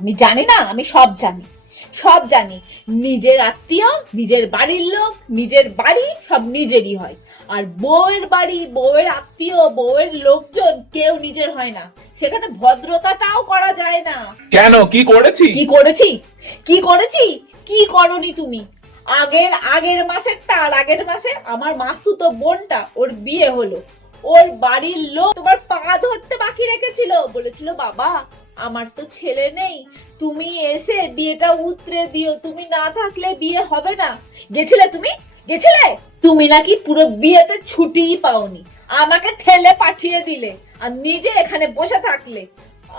আমি জানি না, আমি সব জানি, সব জানি। নিজের আত্মীয়, নিজের বাড়ির লোক, নিজের বাড়ি সব নিজেরই হয়। আর বউয়ের বাড়ি, বউয়ের আত্মীয়, বউয়ের লোকজন কেউ নিজের হয় না। সেখানে ভদ্রতাটাও করা যায় না। কেন, কি করেছি? কি করেছি? কি করেছি? কি করনি তুমি? আগের আগের মাসে, তার আগের মাসে আমার মাসতুতো বোনটা, ওর বিয়ে হলো। ওর বাড়ির লোক তোমার পা ধরতে বাকি রেখেছিল, বলেছিল বাবা আমার তো ছেলে নেই, তুমি এসে বিয়েটা উতরে দিও, তুমি না থাকলে বিয়ে হবে না। গেছিলে তুমি? গেছিলে? তুমি নাকি পুরো বিয়েতে ছুটিই পাওনি, আমাকে ঠেলে পাঠিয়ে দিলে আর নিজে এখানে বসে থাকলে।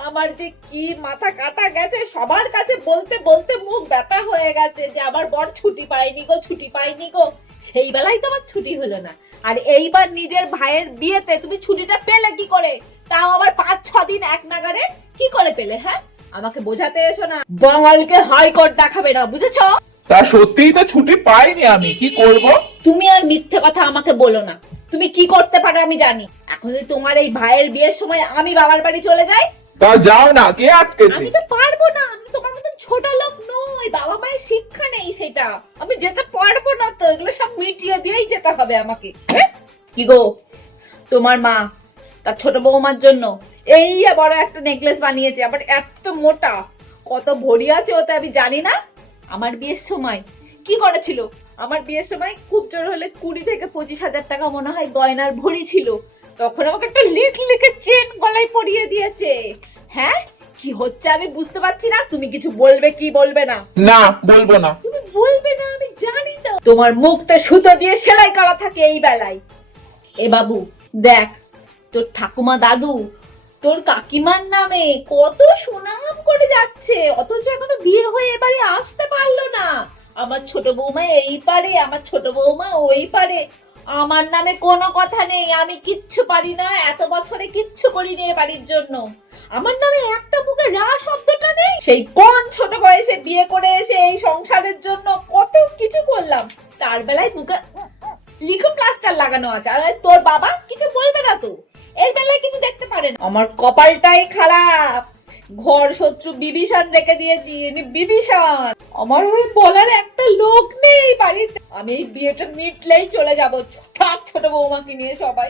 আমার যে কি মাথা কাটা গেছে, সবার কাছে বলতে বলতে মুখ ব্যথা হয়ে গেছে যে আমার বর ছুটি পাইনি গো, ছুটি পাইনি গো। সেই বেলায় তো আমার ছুটি হলো না, আর এইবার নিজের ভাইয়ের বিয়েতে তুমি ছুটিটা পেলে কি করে? তাও আবার 5-6 দিন এক নাগারে কি করে পেলে? হ্যাঁ, আমাকে বোঝাতে এসো না, বাঙালিকে হাইকোর্ট দেখাবে না, বুঝেছো? তা সত্যিই তো ছুটি পাইনি, আমি কি করব? তুমি আর মিথ্যে কথা আমাকে বলো না। তুমি কি করতে পারো আমি জানি। এখন যদি তোমার এই ভাইয়ের বিয়ের সময় আমি বাবার বাড়ি চলে যাই, তা যাও না, কে আটকেছে? আমি তো পারবো না, আমি তো তোমার মতন ছোট লোক নই, বাবা মায়ের শিক্ষা নেই সেটা। আমি যেতে পারবো না, তো এগুলো সব মিটিয়ে দিয়েই যেতে হবে আমাকে। কি গো, তোমার মা তার ছোট বৌমার জন্য এই বড় একটা নেকলেস বানিয়েছে, আবার এত মোটা, কত ভরি আছে ওতে আমি জানি না। আমার বিয়ের সময় কি করেছিল? আমার বিয়ের সময় খুব জোর হলে 20,000 থেকে 25,000 টাকা মনে হয় গয়নার ভরি ছিল। তখন আমাকে একটা লিখে চেন গলায় পরিয়ে দিয়েছে। হ্যাঁ, কি হচ্ছে আমি বুঝতে পারছি না, তুমি কিছু বলবে কি বলবে না? না, বলবো না। তুমি বলবে না আমি জানি তো, তোমার মুখতে সুতো দিয়ে সেলাই করা থাকে এই বেলায়। এ বাবু দেখ, তোর ঠাকুমা দাদু তোর কাকিমার নামে কত সুনাম করে যাচ্ছে, অথচ এখনো বিয়ে হয়ে এবারে আসতে পারলো না। আমার ছোট বৌমা এই পারে, আমার ছোট বৌমা ওই পারে। আমার নামে কোনো কথা নেই, আমি কিচ্ছু পারি না, এত বছরে কিচ্ছু করিনি এ বাড়ির জন্য। আমার নামে একটা মুখে রা শব্দটা নেই। সেই কোন ছোট বয়সে বিয়ে করে এসে এই সংসারের জন্য কত কিছু করলাম, তার বেলায় মুখে লিখো প্লাস্টার লাগানো আছে। আর তোর বাবা কিছু বলবে না তো, এর বেলায় কিছু দেখতে পারে না। আমার কপালটাই খারাপ, ঘর শত্রু বিভীষণ রেখে দিয়েছি, বিভীষণ। আমার হয়ে বলার একটা লোক নেই বাড়িতে। আমি এই বিয়েটা মিটলেই চলে যাবো, থাক ছোট বৌমাকে নিয়ে সবাই।